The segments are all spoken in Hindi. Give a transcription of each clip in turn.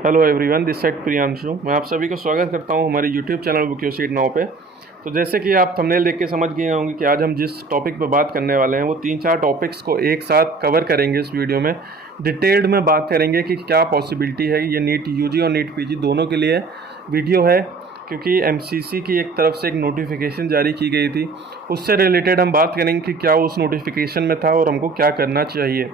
Hello everyone, this side Priyanshu. मैं आप सभी को स्वागत करता हूं हमारे YouTube channel book your seat now पे। तो जैसे कि आप थंबनेल देख के समझ गए होंगे कि आज हम जिस टॉपिक पे बात करने वाले हैं वो 3-4 टॉपिक्स को एक साथ कवर करेंगे। इस वीडियो में डिटेल्ड में बात करेंगे कि क्या पॉसिबिलिटी है। ये नीट यूजी और नीट पीजी दोनों के लिए वीडियो है, क्योंकि एमसीसी की एक तरफ से एक नोटिफिकेशन जारी की गई थी। उससे रिलेटेड हम बात करेंगे कि क्या उस नोटिफिकेशन में था और हमको क्या करना चाहिए।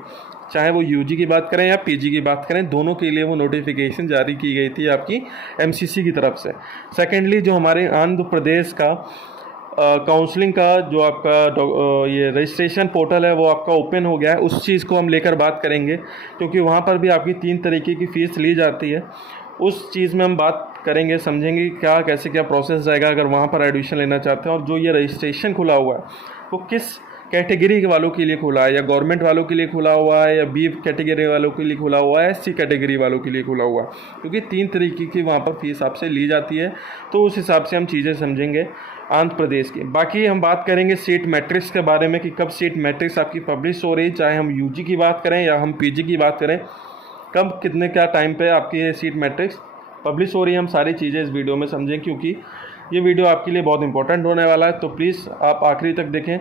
चाहे वो यूजी की बात करें या पीजी की बात करें, दोनों के लिए वो नोटिफिकेशन जारी की गई थी आपकी एमसीसी की तरफ से। सेकेंडली, जो हमारे आंध्र प्रदेश का काउंसलिंग का जो आपका ये रजिस्ट्रेशन पोर्टल है वो आपका ओपन हो गया है, उस चीज़ को हम लेकर बात करेंगे, क्योंकि वहाँ पर भी आपकी 3 तरीके की फ़ीस ली जाती है। उस चीज़ में हम बात करेंगे, समझेंगे क्या कैसे क्या प्रोसेस जाएगा अगर वहाँ पर एडमिशन लेना चाहते हैं। और जो ये रजिस्ट्रेशन खुला हुआ है वो किस कैटेगरी के वालों के लिए खुला है, या गवर्नमेंट वालों के लिए खुला हुआ है, या बी कैटेगरी वालों के लिए खुला हुआ है, सी कैटेगरी वालों के लिए खुला हुआ है, क्योंकि 3 तरीके की वहाँ पर फीस आपसे ली जाती है। तो उस हिसाब से हम चीज़ें समझेंगे आंध्र प्रदेश की। बाकी हम बात करेंगे सीट मैट्रिक्स के बारे में कि कब सीट मैट्रिक्स आपकी पब्लिश हो रही है, चाहे हम यूजी की बात करें या हम पीजी की बात करें, कब कितने क्या टाइम पे आपकी ये सीट मैट्रिक्स पब्लिश हो रही है। हम सारी चीज़ें इस वीडियो में समझें, क्योंकि ये वीडियो आपके लिए बहुत इंपॉर्टेंट होने वाला है। तो प्लीज़ आप आखिरी तक देखें,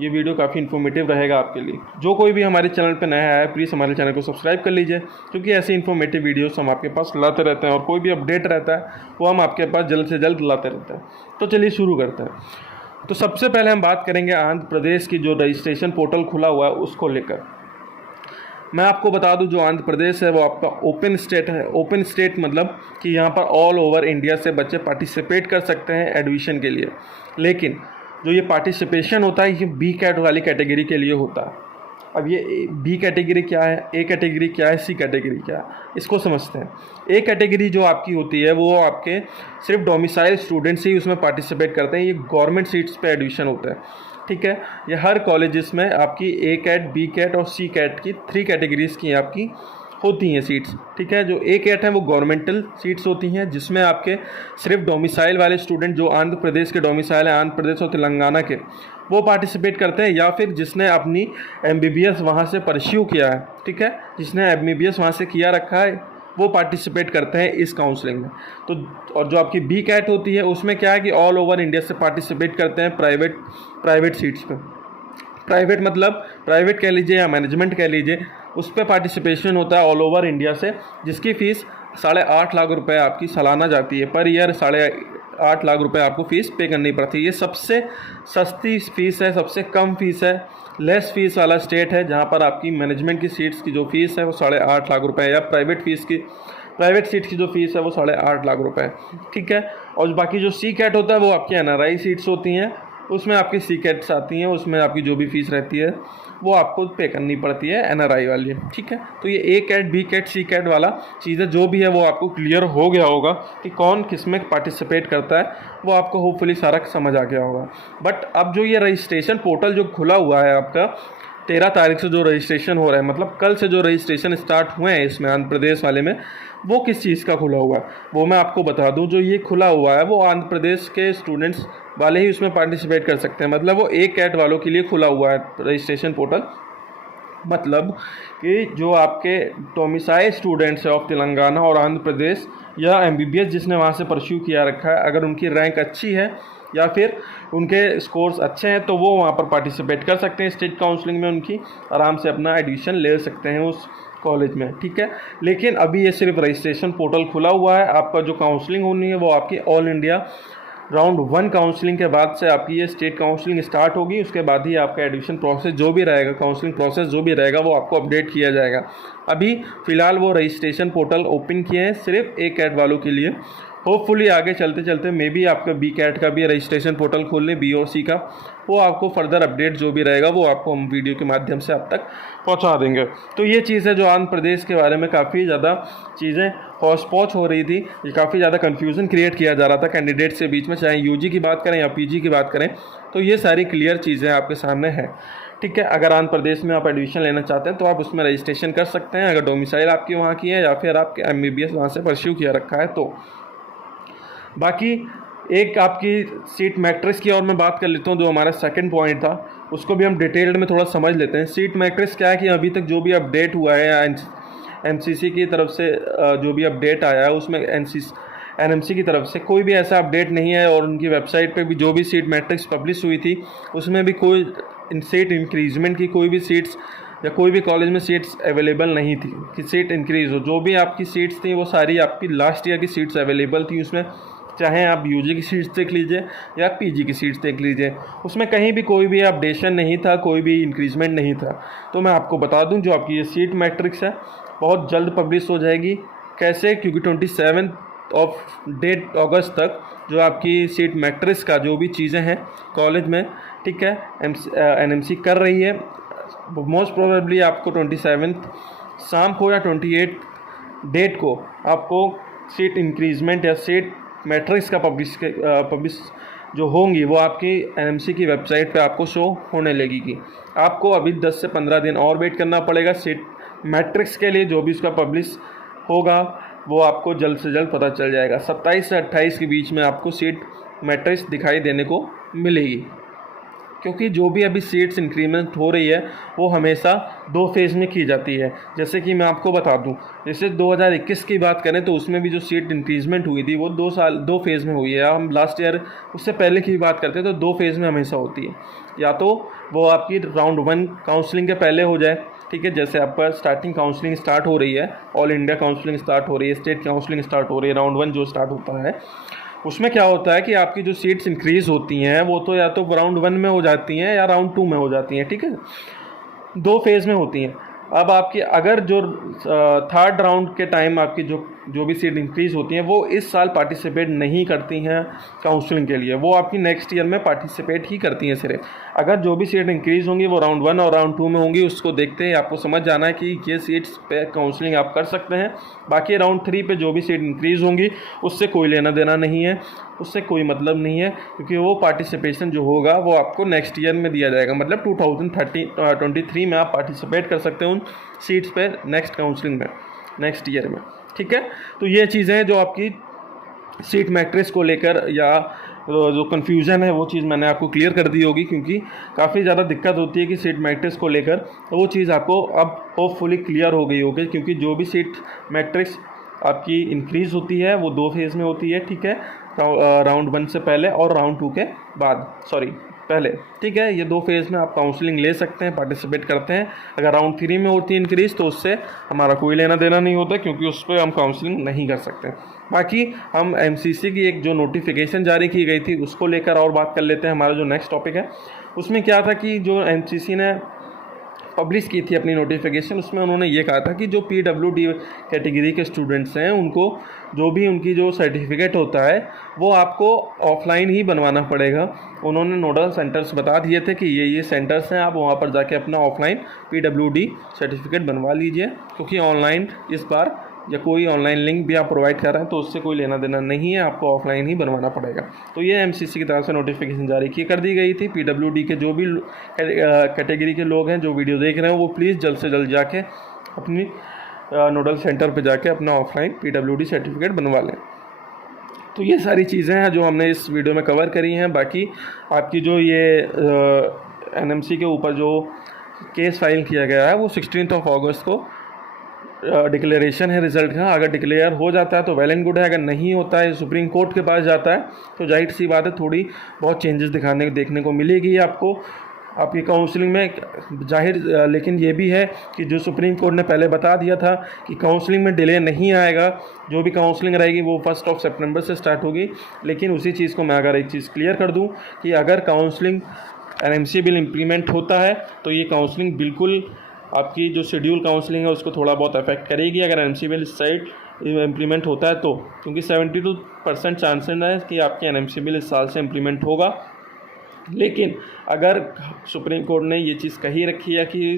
ये वीडियो काफ़ी इन्फॉर्मेटिव रहेगा आपके लिए। जो कोई भी हमारे चैनल पर नया है, प्लीज़ हमारे चैनल को सब्सक्राइब कर लीजिए, क्योंकि ऐसी इन्फॉर्मेटिव वीडियोस हम आपके पास लाते रहते हैं और कोई भी अपडेट रहता है वो हम आपके पास जल्द से जल्द लाते रहते हैं। तो चलिए शुरू करते हैं। तो सबसे पहले हम बात करेंगे आंध्र प्रदेश की जो रजिस्ट्रेशन पोर्टल खुला हुआ है उसको लेकर। मैं आपको बता दूं, जो आंध्र प्रदेश है वो आपका ओपन स्टेट है। ओपन स्टेट मतलब कि यहाँ पर ऑल ओवर इंडिया से बच्चे पार्टिसिपेट कर सकते हैं एडमिशन के लिए। लेकिन जो ये पार्टिसिपेशन होता है ये बी कैट वाली कैटेगरी के लिए होता है। अब ये बी कैटेगरी क्या है, ए कैटेगरी क्या है, सी कैटेगरी क्या है, इसको समझते हैं। ए कैटेगरी जो आपकी होती है वो आपके सिर्फ डोमिसाइल स्टूडेंट्स ही उसमें पार्टिसिपेट करते हैं। ये गवर्नमेंट सीट्स पे एडमिशन होता है, ठीक है। ये हर कॉलेजेस में आपकी ए कैट, बी कैट और सी कैट की 3 कैटेगरीज़ की आपकी होती हैं सीट्स, ठीक है। जो ए कैट है वो गवर्नमेंटल सीट्स होती हैं, जिसमें आपके सिर्फ डोमिसाइल वाले स्टूडेंट जो आंध्र प्रदेश के डोमिसाइल हैं, आंध्र प्रदेश और तेलंगाना के, वो पार्टिसिपेट करते हैं, या फिर जिसने अपनी एमबीबीएस वहाँ से परस्यू किया है, ठीक है, जिसने एमबीबीएस वहाँ से किया रखा है वो पार्टिसिपेट करते हैं इस काउंसलिंग में। तो और जो आपकी बी कैट होती है उसमें क्या है कि ऑल ओवर इंडिया से पार्टिसिपेट करते हैं प्राइवेट सीट्स पे। प्राइवेट मतलब प्राइवेट कह लीजिए या मैनेजमेंट कह लीजिए, उस पर पार्टिसिपेशन होता है ऑल ओवर इंडिया से, जिसकी फ़ीस 8.5 लाख रुपए आपकी सालाना जाती है। पर ईयर 8.5 लाख रुपए आपको फ़ीस पे करनी पड़ती है। ये सबसे सस्ती फ़ीस है, सबसे कम फ़ीस है, लेस फीस वाला स्टेट है, जहाँ पर आपकी मैनेजमेंट की सीट्स की जो फ़ीस है वो 8.5 लाख रुपए है, या प्राइवेट सीट की जो फ़ीस है वो 8.5 लाख रुपए है, ठीक है। और बाकी जो सी कैट होता है वो आपकी एनआरआई सीट्स होती हैं, उसमें आपकी सी कैट्स आती हैं, उसमें आपकी जो भी फ़ीस रहती है वो आपको पे करनी पड़ती है एनआरआई वाली, ठीक है। तो ये ए कैट, बी कैट, सी कैट वाला चीज़ें जो भी है वो आपको क्लियर हो गया होगा कि कौन किस में पार्टिसिपेट करता है, वो आपको होपफुली सारा समझ आ गया होगा। बट अब जो ये रजिस्ट्रेशन पोर्टल जो खुला हुआ है आपका 13 तारीख से जो रजिस्ट्रेशन हो रहा है, मतलब कल से जो रजिस्ट्रेशन स्टार्ट हुए हैं इसमें आंध्र प्रदेश वाले में, वो किस चीज़ का खुला हुआ है वो मैं आपको बता दूं। जो ये खुला हुआ है वो आंध्र प्रदेश के स्टूडेंट्स वाले ही उसमें पार्टिसिपेट कर सकते हैं, मतलब वो ए कैट वालों के लिए खुला हुआ है रजिस्ट्रेशन पोर्टल। मतलब कि जो आपके डोमिसाइल स्टूडेंट्स है ऑफ तेलंगाना और आंध्र प्रदेश, या एमबीबीएस जिसने वहाँ से परस्यू किया रखा है, अगर उनकी रैंक अच्छी है या फिर उनके स्कोर्स अच्छे हैं तो वो वहाँ पर पार्टिसिपेट कर सकते हैं स्टेट काउंसलिंग में, उनकी आराम से अपना एडमिशन ले सकते हैं उस कॉलेज में, ठीक है। लेकिन अभी ये सिर्फ रजिस्ट्रेशन पोर्टल खुला हुआ है। आपका जो काउंसलिंग होनी है वो आपकी ऑल इंडिया राउंड 1 काउंसलिंग के बाद से आपकी ये स्टेट काउंसलिंग स्टार्ट होगी। उसके बाद ही आपका एडमिशन प्रोसेस जो भी रहेगा, काउंसलिंग प्रोसेस जो भी रहेगा वो आपको अपडेट किया जाएगा। अभी फ़िलहाल वो रजिस्ट्रेशन पोर्टल ओपन किए हैं सिर्फ ए कैट वालों के लिए। होपफुली आगे चलते चलते मे बी आपका बी कैट का भी रजिस्ट्रेशन पोर्टल खोल लें, बी और सी का, वो आपको फर्दर अपडेट जो भी रहेगा वो आपको हम वीडियो के माध्यम से आप तक पहुंचा देंगे। तो ये चीज़ है जो आंध्र प्रदेश के बारे में काफ़ी ज़्यादा चीज़ें हौच पौच हो रही थी, ये काफ़ी ज़्यादा कन्फ्यूज़न क्रिएट किया जा रहा था कैंडिडेट्स के बीच में, चाहे यूजी की बात करें या पीजी की बात करें। तो ये सारी क्लियर चीज़ें आपके सामने हैं, ठीक है। अगर आंध्र प्रदेश में आप एडमिशन लेना चाहते हैं तो आप उसमें रजिस्ट्रेशन कर सकते हैं, अगर डोमिसाइल आपकी वहाँ की है या फिर आपके एमबीबीएस वहाँ से परस्यू किया रखा है तो। बाकी एक आपकी सीट मैट्रिक्स की और मैं बात कर लेता हूँ, जो हमारा सेकंड पॉइंट था उसको भी हम डिटेल्ड में थोड़ा समझ लेते हैं। सीट मैट्रिक्स क्या है कि अभी तक जो भी अपडेट हुआ है एमसीसी की तरफ से जो भी अपडेट आया है उसमें एनएमसी की तरफ से कोई भी ऐसा अपडेट नहीं है, और उनकी वेबसाइट पे भी जो भी सीट मैट्रिक्स पब्लिश हुई थी उसमें भी कोई सीट इंक्रीजमेंट की कोई भी सीट्स या कोई भी कॉलेज में सीट्स अवेलेबल नहीं थी कि सीट इंक्रीज़ हो। जो भी आपकी सीट्स थी वो सारी आपकी लास्ट ईयर की सीट्स अवेलेबल थी उसमें, चाहे आप यूजी की सीट्स देख लीजिए या पीजी की सीट्स देख लीजिए, उसमें कहीं भी कोई भी अपडेशन नहीं था, कोई भी इंक्रीजमेंट नहीं था। तो मैं आपको बता दूं जो आपकी ये सीट मैट्रिक्स है बहुत जल्द पब्लिश हो जाएगी। कैसे? क्योंकि 27 डेट अगस्त तक जो आपकी सीट मैट्रिक्स का जो भी चीज़ें हैं कॉलेज में, ठीक है, एनएमसी कर रही है। मोस्ट प्रोबेबली आपको 27 शाम को या 28 डेट को आपको सीट इंक्रीजमेंट या सीट मैट्रिक्स का पब्लिश जो होंगी वो आपकी एनएमसी की वेबसाइट पे आपको शो होने लगेगी। आपको अभी 10 से 15 दिन और वेट करना पड़ेगा सीट मैट्रिक्स के लिए। जो भी उसका पब्लिश होगा वो आपको जल्द से जल्द पता चल जाएगा। 27 से 28 के बीच में आपको सीट मैट्रिक्स दिखाई देने को मिलेगी, क्योंकि जो भी अभी सीट्स इंक्रीमेंट हो रही है वो हमेशा 2 फेज़ में की जाती है। जैसे कि मैं आपको बता दूं, जैसे 2021 की बात करें तो उसमें भी जो सीट इंक्रीजमेंट हुई थी वो 2 फेज़ में हुई है। हम लास्ट ईयर उससे पहले की बात करते हैं तो 2 फेज़ में हमेशा होती है। या तो वो आपकी राउंड 1 काउंसलिंग के पहले हो जाए, ठीक है, जैसे आपका स्टार्टिंग काउंसलिंग स्टार्ट हो रही है, ऑल इंडिया काउंसलिंग स्टार्ट हो रही है, स्टेट काउंसलिंग स्टार्ट हो रही है, राउंड 1 जो स्टार्ट होता है उसमें क्या होता है कि आपकी जो सीट्स इंक्रीज़ होती हैं वो तो या तो राउंड 1 में हो जाती हैं या राउंड 2 में हो जाती हैं, ठीक है, 2 फेज़ में होती हैं। अब आपकी अगर जो थर्ड राउंड के टाइम आपकी जो भी सीट इंक्रीज़ होती हैं वो इस साल पार्टिसिपेट नहीं करती हैं काउंसलिंग के लिए, वो आपकी नेक्स्ट ईयर में पार्टिसिपेट ही करती हैं सिर्फ। अगर जो भी सीट इंक्रीज़ होंगी वो राउंड 1 और राउंड 2 में होंगी, उसको देखते ही आपको समझ जाना है कि ये सीट्स पे काउंसलिंग आप कर सकते हैं। बाकी राउंड 3 पे जो भी सीट इंक्रीज़ होंगी उससे कोई लेना देना नहीं है, उससे कोई मतलब नहीं है, क्योंकि वो पार्टिसिपेशन जो होगा वो आपको नेक्स्ट ईयर में दिया जाएगा। मतलब 2023 में आप पार्टिसिपेट कर सकते हो उन सीट्स पे नेक्स्ट काउंसलिंग में, नेक्स्ट ईयर में, ठीक है। तो ये चीज़ें हैं जो आपकी सीट मैट्रिक्स को लेकर या जो कन्फ्यूज़न है वो चीज़ मैंने आपको क्लियर कर दी होगी, क्योंकि काफ़ी ज़्यादा दिक्कत होती है कि सीट मैट्रिक्स को लेकर, तो वो चीज़ आपको अब होपफुली क्लियर हो गई होगी। क्योंकि जो भी सीट मैट्रिक्स आपकी इंक्रीज़ होती है वो 2 फेज़ में होती है, ठीक है, राउंड 1 से पहले और राउंड 2 के बाद, पहले, ठीक है। ये 2 फेज़ में आप काउंसलिंग ले सकते हैं, पार्टिसिपेट करते हैं। अगर राउंड 3 में होती है इंक्रीज़ तो उससे हमारा कोई लेना देना नहीं होता, क्योंकि उस पर हम काउंसलिंग नहीं कर सकते। बाकी हम एमसीसी की एक जो नोटिफिकेशन जारी की गई थी उसको लेकर और बात कर लेते हैं। हमारा जो नेक्स्ट टॉपिक है उसमें क्या था कि जो एमसीसी ने पब्लिश की थी अपनी नोटिफिकेशन, उसमें उन्होंने ये कहा था कि जो पीडब्ल्यूडी कैटेगरी के स्टूडेंट्स हैं उनको जो भी उनकी जो सर्टिफिकेट होता है वो आपको ऑफलाइन ही बनवाना पड़ेगा। उन्होंने नोडल सेंटर्स बता दिए थे कि ये सेंटर्स हैं, आप वहाँ पर जाके अपना ऑफलाइन पीडब्ल्यूडी सर्टिफिकेट बनवा लीजिए, क्योंकि ऑनलाइन इस बार या कोई ऑनलाइन लिंक भी आप प्रोवाइड कर रहे हैं तो उससे कोई लेना देना नहीं है, आपको ऑफलाइन ही बनवाना पड़ेगा। तो ये एमसीसी की तरफ से नोटिफिकेशन जारी कर दी गई थी। पीडब्ल्यूडी के जो भी कैटेगरी के लोग हैं जो वीडियो देख रहे हैं वो प्लीज़ जल्द से जल्द जाके अपनी नोडल सेंटर पे जाके अपना ऑफलाइन पीडब्ल्यूडी सर्टिफिकेट बनवा लें। तो ये सारी चीज़ें हैं जो हमने इस वीडियो में कवर करी हैं। बाकी आपकी जो ये एनएमसी के ऊपर जो केस फाइल किया गया है वो 16 अगस्त को डिक्लेरेशन है रिज़ल्ट का। अगर डिक्लेयर हो जाता है तो वेल एंड गुड है, अगर नहीं होता है सुप्रीम कोर्ट के पास जाता है तो जाहिर सी बात है थोड़ी बहुत चेंजेस देखने को मिलेगी आपको आपकी काउंसलिंग में जाहिर। लेकिन ये भी है कि जो सुप्रीम कोर्ट ने पहले बता दिया था कि काउंसलिंग में डिले नहीं आएगा, जो भी काउंसलिंग रहेगी वो 1 सितंबर से स्टार्ट होगी। लेकिन उसी चीज़ को मैं अगर एक चीज़ क्लियर कर दूं कि अगर काउंसलिंग एनएमसी बिल इम्प्लीमेंट होता है तो ये काउंसलिंग बिल्कुल आपकी जो शेड्यूल काउंसलिंग है उसको थोड़ा बहुत अफेक्ट करेगी अगर एनएमसी बिल इस साइड इम्प्लीमेंट होता है तो, क्योंकि 72% चांसेस है कि आपके एनएमसी बिल इस साल से इम्प्लीमेंट होगा। लेकिन अगर सुप्रीम कोर्ट ने ये चीज़ कही रखी है कि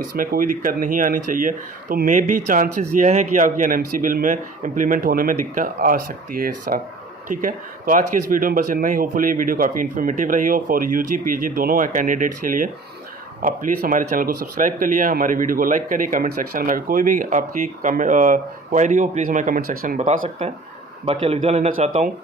इसमें कोई दिक्कत नहीं आनी चाहिए तो मे बी चांसेस ये हैं कि आपकी एनएमसी बिल में इम्प्लीमेंट होने में दिक्कत आ सकती है इस साल, ठीक है। तो आज के इस वीडियो में बस इतना ही। होपफुली ये वीडियो काफ़ी इन्फॉर्मेटिव रही हो फॉर यूजी पीजी दोनों कैंडिडेट्स के लिए। आप प्लीज़ हमारे चैनल को सब्सक्राइब कर लिया, हमारी वीडियो को लाइक करिए, कमेंट सेक्शन में अगर कोई भी आपकी क्वेरी हो प्लीज़ हमें कमेंट सेक्शन में बता सकते हैं। बाकी अलविदा लेना चाहता हूँ।